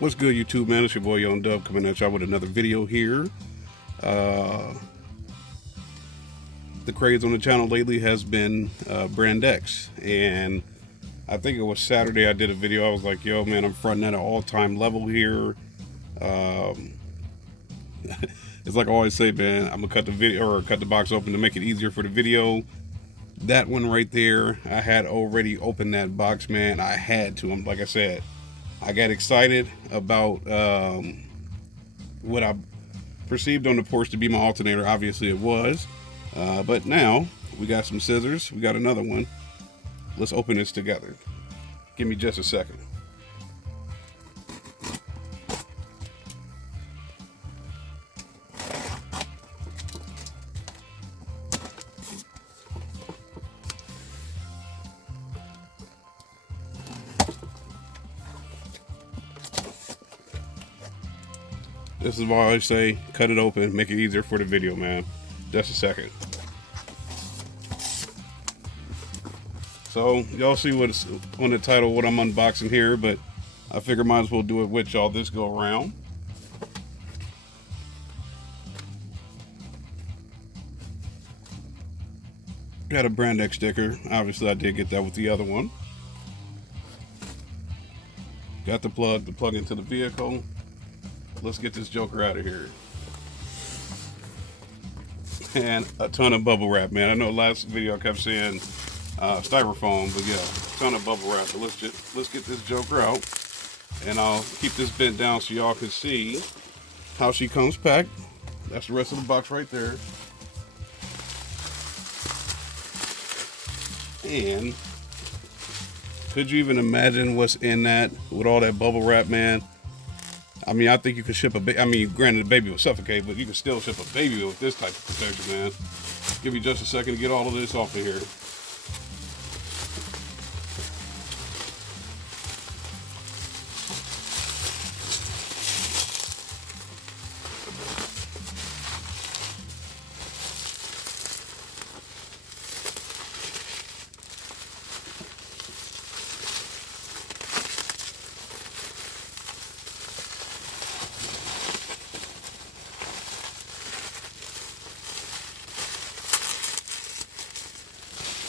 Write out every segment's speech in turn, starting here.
What's good, YouTube, man? It's your boy Young Dub coming at y'all with another video here. The craze on the channel lately has been Brand X, and I think it was Saturday I did a video. I was like, yo, man, I'm fronting at an all-time level here. It's like I always say, man, I'm gonna cut the video or cut the box open to make it easier for the video. That one right there, I had already opened that box, man. I had to. Like I said, I got excited about what I perceived on the porch to be my alternator. Obviously, it was. But now we got some scissors. We got another one. Let's open this together. Give me just a second. This is why I say cut it open, make it easier for the video, man. Just a second. So y'all see what's on the title, what I'm unboxing here, but I figure might as well do it with y'all this go around. Got a Brand X sticker. Obviously I did get that with the other one. Got the plug into the vehicle. Let's get this joker out of here. And a ton of bubble wrap, man. I know last video I kept saying styrofoam, but yeah, a ton of bubble wrap. But let's get this joker out, and I'll keep this bent down so y'all can see how she comes packed. That's the rest of the box right there. And could you even imagine what's in that with all that bubble wrap, man? I mean, I think you could ship a baby. I mean, granted, the baby will suffocate, but you can still ship a baby with this type of protection, man. Give me just a second to get all of this off of here.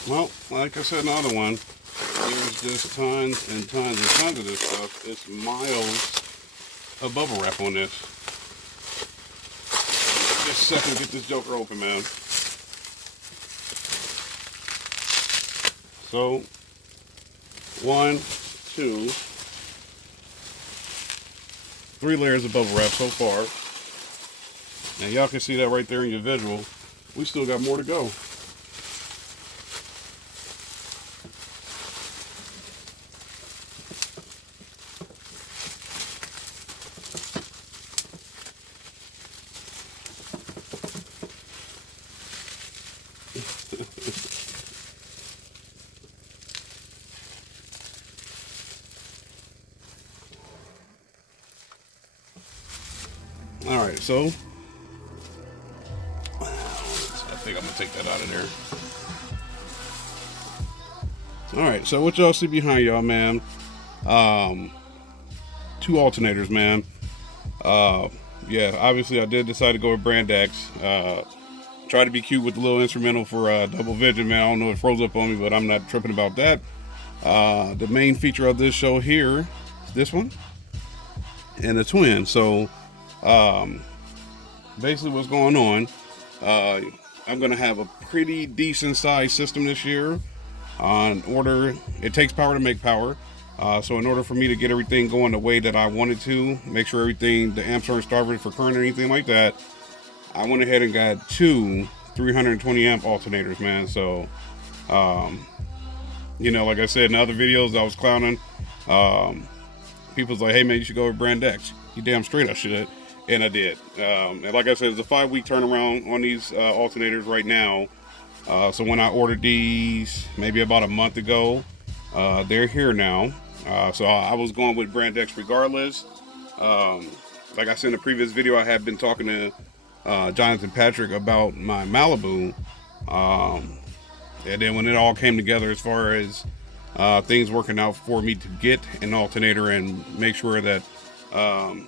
Well, like I said in the other one, there's just tons and tons and tons of this stuff. It's miles of bubble wrap on this. Just a second to get this joker open, man. So, 1, 2, 3 layers of bubble wrap so far. And y'all can see that right there in your visual. We still got more to go. All right, so I think I'm gonna take that out of there. All right, so what y'all see behind y'all, man? 2 alternators, man. Yeah, obviously I did decide to go with Brand X. Try to be cute with the little instrumental for Double Vision, man. I don't know if it froze up on me, but I'm not tripping about that. The main feature of this show here is this one and the twin. So basically what's going on, I'm gonna have a pretty decent sized system this year. It takes power to make power. So in order for me to get everything going the way that I wanted to, make sure the amps aren't starving for current or anything like that, I went ahead and got 2 320 amp alternators, man. So you know, like I said in other videos I was clowning, people's like, hey man, you should go with Brand X. You damn straight I should. And I did. And like I said, it's a 5-week turnaround on these alternators right now. So when I ordered these maybe about a month ago, they're here now. So I was going with Brand X regardless. Like I said in the previous video, I had been talking to Jonathan Patrick about my Malibu. And then when it all came together as far as things working out for me to get an alternator and make sure that I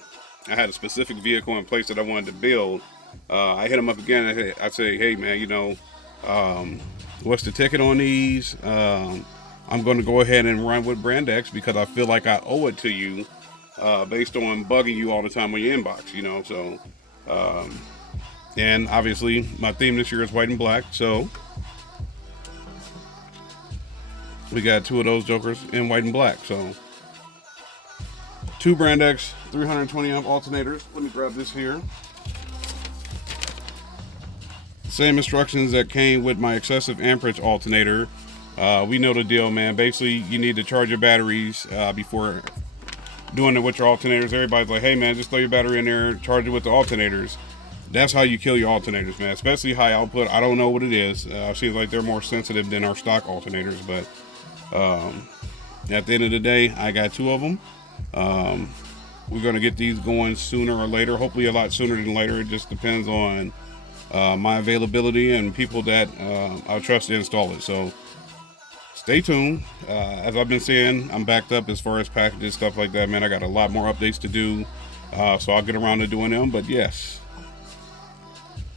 had a specific vehicle in place that I wanted to build. I hit them up again. I say, hey man, what's the ticket on these? I'm going to go ahead and run with Brand X because I feel like I owe it to you, based on bugging you all the time on your inbox. So, and obviously my theme this year is white and black. So we got two of those jokers in white and black. So two Brand X 320 amp alternators. Let me grab this here. Same instructions that came with my excessive amperage alternator. We know the deal, man. Basically, you need to charge your batteries before doing it with your alternators. Everybody's like, hey man, just throw your battery in there, charge it with the alternators. That's how you kill your alternators, man. Especially high output. I don't know what it is. It seems like they're more sensitive than our stock alternators, but at the end of the day, I got two of them. We're going to get these going sooner or later, hopefully a lot sooner than later. It just depends on my availability and people that I trust to install it. So stay tuned. As I've been saying, I'm backed up as far as packages, stuff like that, man. I got a lot more updates to do, so I'll get around to doing them. But yes,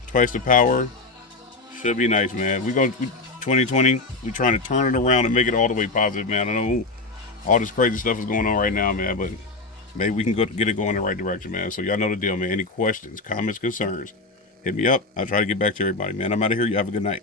twice the power should be nice, man. 2020, we trying to turn it around and make it all the way positive, man. I know all this crazy stuff is going on right now, man, but maybe we can get it going in the right direction, man. So y'all know the deal, man. Any questions, comments, concerns, hit me up. I'll try to get back to everybody, man. I'm out of here. You have a good night.